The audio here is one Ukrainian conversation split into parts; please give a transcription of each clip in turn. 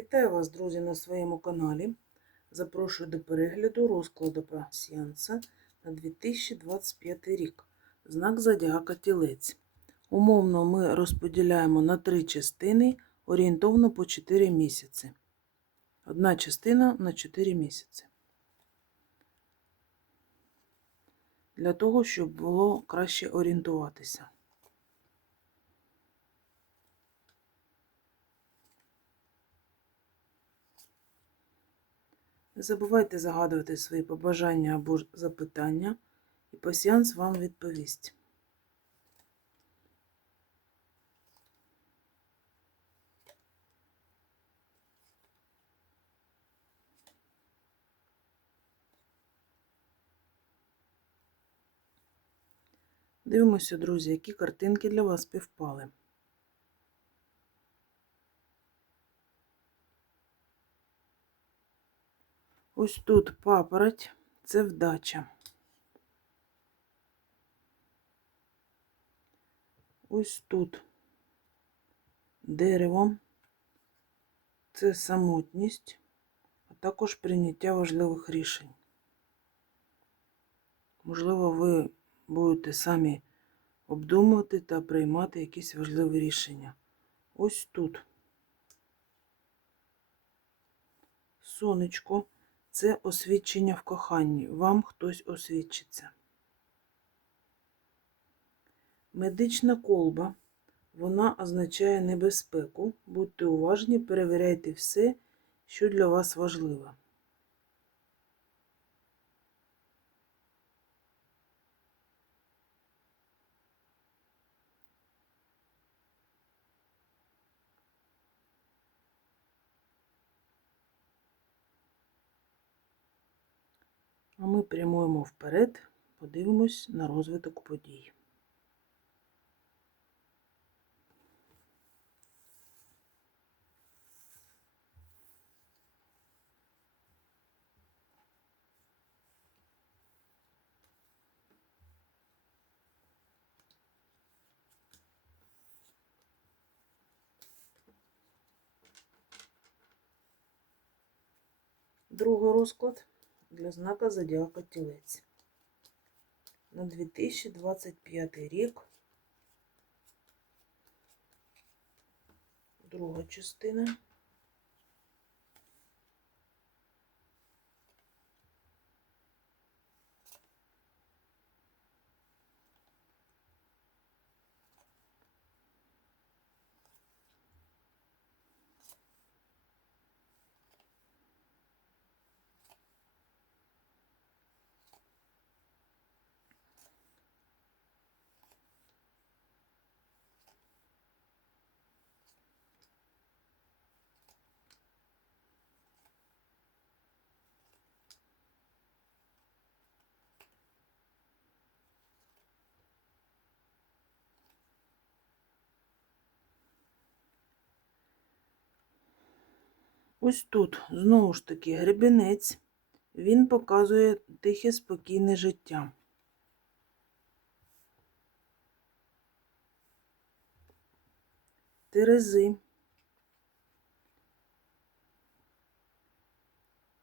Вітаю вас, друзі, на своєму каналі. Запрошую до перегляду розкладу пасіянса на 2025 рік. Знак Зодіака Тілець. Умовно ми розподіляємо на три частини орієнтовно по 4 місяці. Одна частина на 4 місяці. Для того, щоб було краще орієнтуватися. Не забувайте загадувати свої побажання або запитання, і пасіанс вам відповість. Дивимося, друзі, які картинки для вас співпали. Ось тут папороть це вдача. Ось тут дерево, це самотність, а також прийняття важливих рішень. Можливо, ви будете самі обдумувати та приймати якісь важливі рішення. Ось тут сонечко це освідчення в коханні. Вам хтось освідчиться. Медична колба, вона означає небезпеку. Будьте уважні, перевіряйте все, що для вас важливо. А ми прямуємо вперед, подивимось на розвиток подій. Другий розклад для знака Зодіака Тілець. На 2025 рік. Друга частина. Ось тут, знову ж таки, гребінець, він показує тихе, спокійне життя. Терези.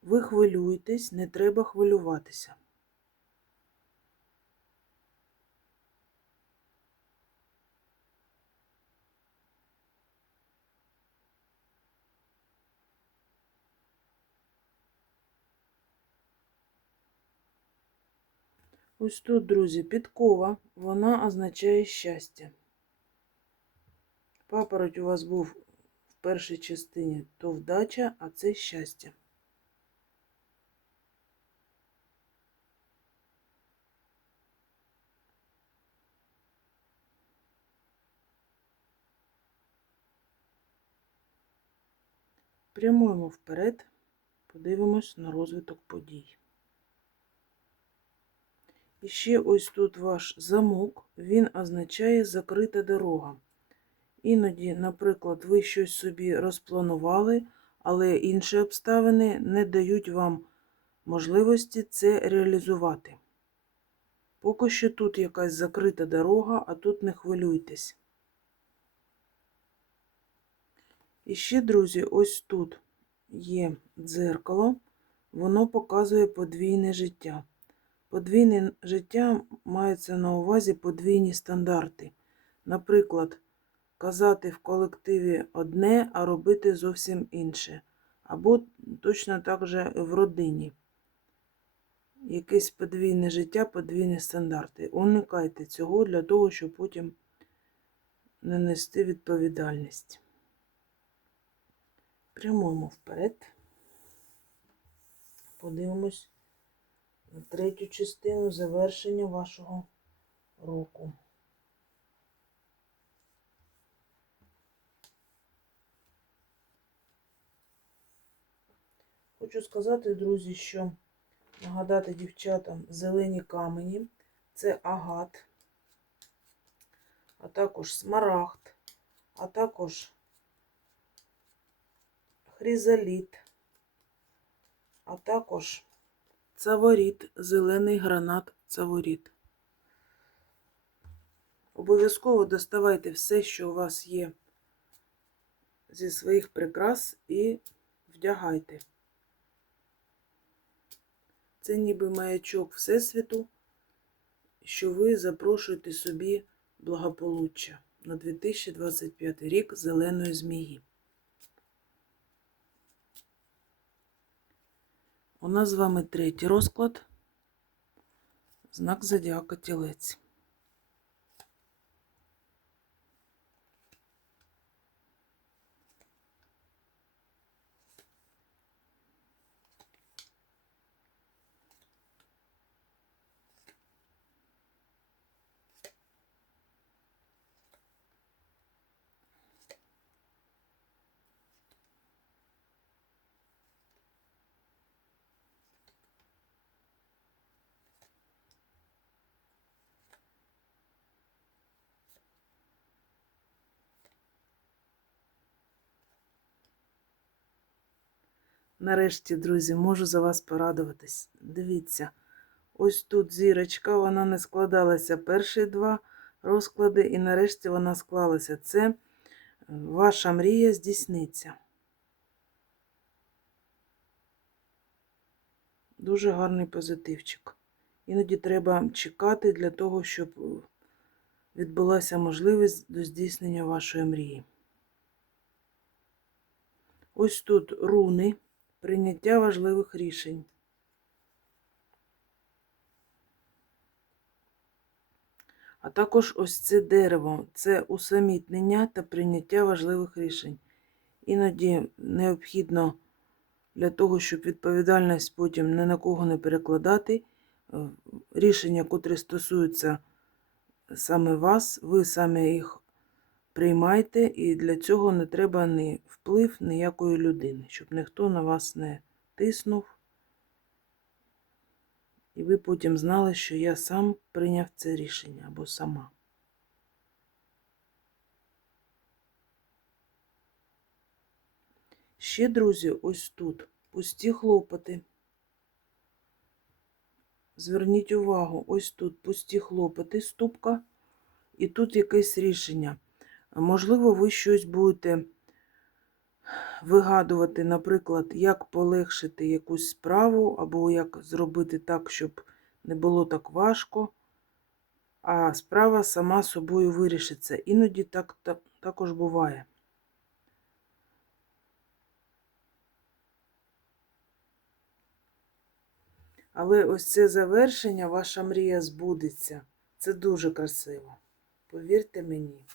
Ви хвилюєтесь, не треба хвилюватися. Ось тут, друзі, підкова, вона означає щастя. Папороть у вас був в першій частині то вдача, а це щастя. Прямуємо вперед, подивимось на розвиток подій. І ще ось тут ваш замок, він означає закрита дорога. Іноді, наприклад, ви щось собі розпланували, але інші обставини не дають вам можливості це реалізувати. Поки що тут якась закрита дорога, а тут не хвилюйтесь. І ще, друзі, ось тут є дзеркало, воно показує подвійне життя. Подвійне життя мається на увазі подвійні стандарти. Наприклад, казати в колективі одне, а робити зовсім інше. Або точно так же в родині. Якесь подвійне життя, подвійні стандарти. Уникайте цього для того, щоб потім не нести відповідальність. Прямуємо вперед. Подивимось третю частину завершення вашого року. Хочу сказати, друзі, що нагадати дівчатам зелені камені це агат, а також смарагд, а також хризаліт, а також цаворіт, зелений гранат цаворіт. Обов'язково доставайте все, що у вас є зі своїх прикрас, і вдягайте. Це ніби маячок Всесвіту, що ви запрошуєте собі благополуччя на 2025 рік зеленої змії. У нас з вами третій розклад. Знак зодіака тілець. Нарешті, друзі, можу за вас порадуватись. Дивіться, ось тут зірочка, вона не складалася перші два розклади, і нарешті вона склалася. Це е, ваша мрія здійсниться. Дуже гарний позитивчик. Іноді треба чекати для того, щоб е, відбулася можливість до здійснення вашої мрії. Ось тут руни прийняття важливих рішень. А також ось це дерево це усамітнення та прийняття важливих рішень. Іноді необхідно для того, щоб відповідальність потім ні на кого не перекладати. е, Рішення, котрі стосуються саме вас, ви самі їх приймайте, і для цього не треба ні вплив ніякої людини, щоб ніхто на вас не тиснув. І ви потім знали, що я сам прийняв це рішення або сама. Ще, друзі, ось тут пусті хлопоти. Зверніть увагу, ось тут пусті хлопоти, ступка, і тут якесь рішення. Можливо, ви щось будете вигадувати, наприклад, як полегшити якусь справу, або як зробити так, щоб не було так важко, а справа сама собою вирішиться. Іноді так, так також буває. Але ось це завершення, ваша мрія збудеться. Це дуже красиво. Повірте мені.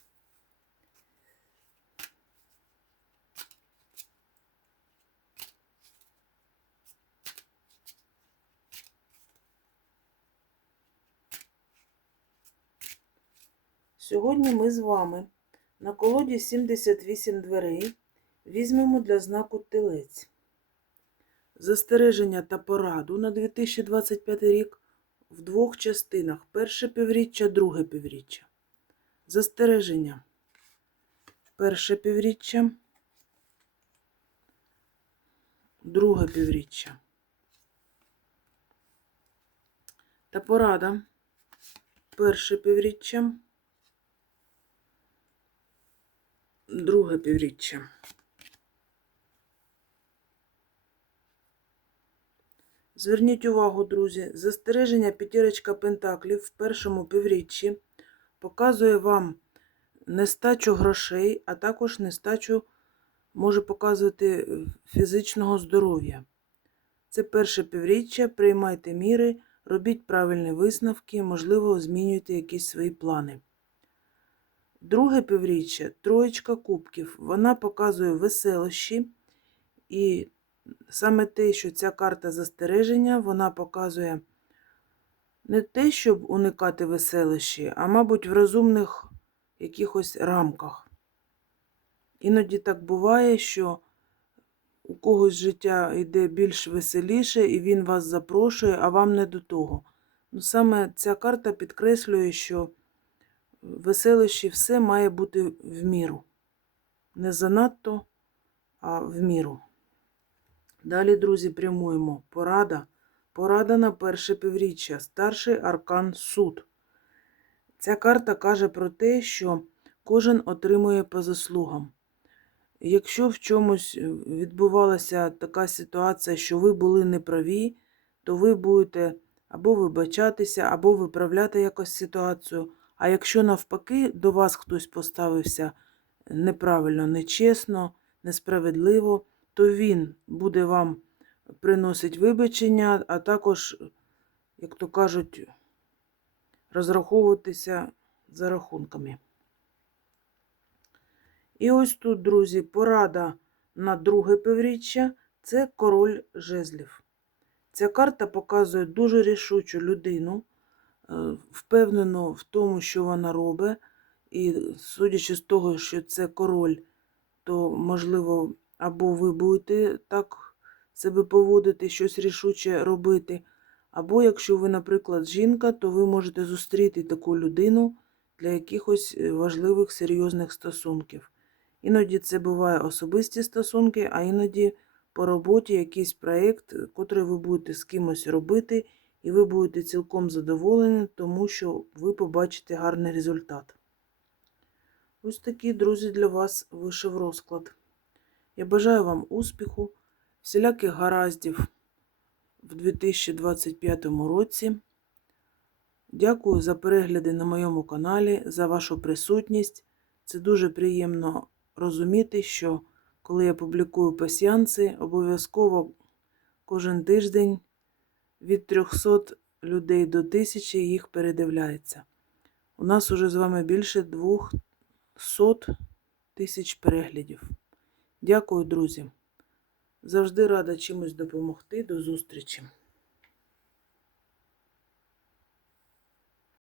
Сьогодні ми з вами на колоді 78 дверей візьмемо для знаку телець. Застереження та пораду на 2025 рік в двох частинах: перше півріччя, друге півріччя. Застереження. Перше півріччя, друге півріччя. Та порада. Перше півріччя. Друге півріччя. Зверніть увагу, друзі, застереження п'ятірочка пентаклів в першому півріччі показує вам нестачу грошей, а також нестачу може показувати фізичного здоров'я. Це перше півріччя, приймайте міри, робіть правильні висновки, можливо, змінюйте якісь свої плани. Друге півріччя троєчка кубків. Вона показує веселощі, і саме те, що ця карта застереження, вона показує не те, щоб уникати веселощі, а, мабуть, в розумних якихось рамках. Іноді так буває, що у когось життя йде більш веселіше, і він вас запрошує, а вам не до того. Ну, саме ця карта підкреслює, що веселощі все має бути в міру. Не занадто, а в міру. Далі, друзі, прямуємо. Порада. Порада на перше півріччя. Старший аркан суд. Ця карта каже про те, що кожен отримує по заслугам. Якщо в чомусь відбувалася така ситуація, що ви були неправі, то ви будете або вибачатися, або виправляти якось ситуацію. А якщо навпаки до вас хтось поставився неправильно, нечесно, несправедливо, то він буде вам приносить вибачення, а також, як то кажуть, розраховуватися за рахунками. І ось тут, друзі, порада на друге півріччя це король жезлів. Ця карта показує дуже рішучу людину, е, впевнену в тому, що вона робить. І судячи з того, що це король, то, можливо, або ви будете так себе поводити, щось рішуче робити. Або якщо ви, наприклад, жінка, то ви можете зустріти таку людину для якихось е, важливих серйозних стосунків. Іноді це буває особисті стосунки, а іноді по роботі якийсь проєкт, котрий ви будете з кимось робити, і ви будете цілком задоволені, тому що ви побачите гарний результат. Ось такий, друзі, для вас вийшов розклад. Я бажаю вам успіху, всіляких гараздів в 2025 році. Дякую за перегляди на моєму каналі, за вашу присутність. Це дуже приємно розуміти, що коли я публікую пасіанси, обов'язково кожен тиждень від 300 людей до 1000 їх передивляється. У нас уже з вами більше 200 тисяч переглядів. Дякую, друзі. Завжди рада чимось допомогти. До зустрічі!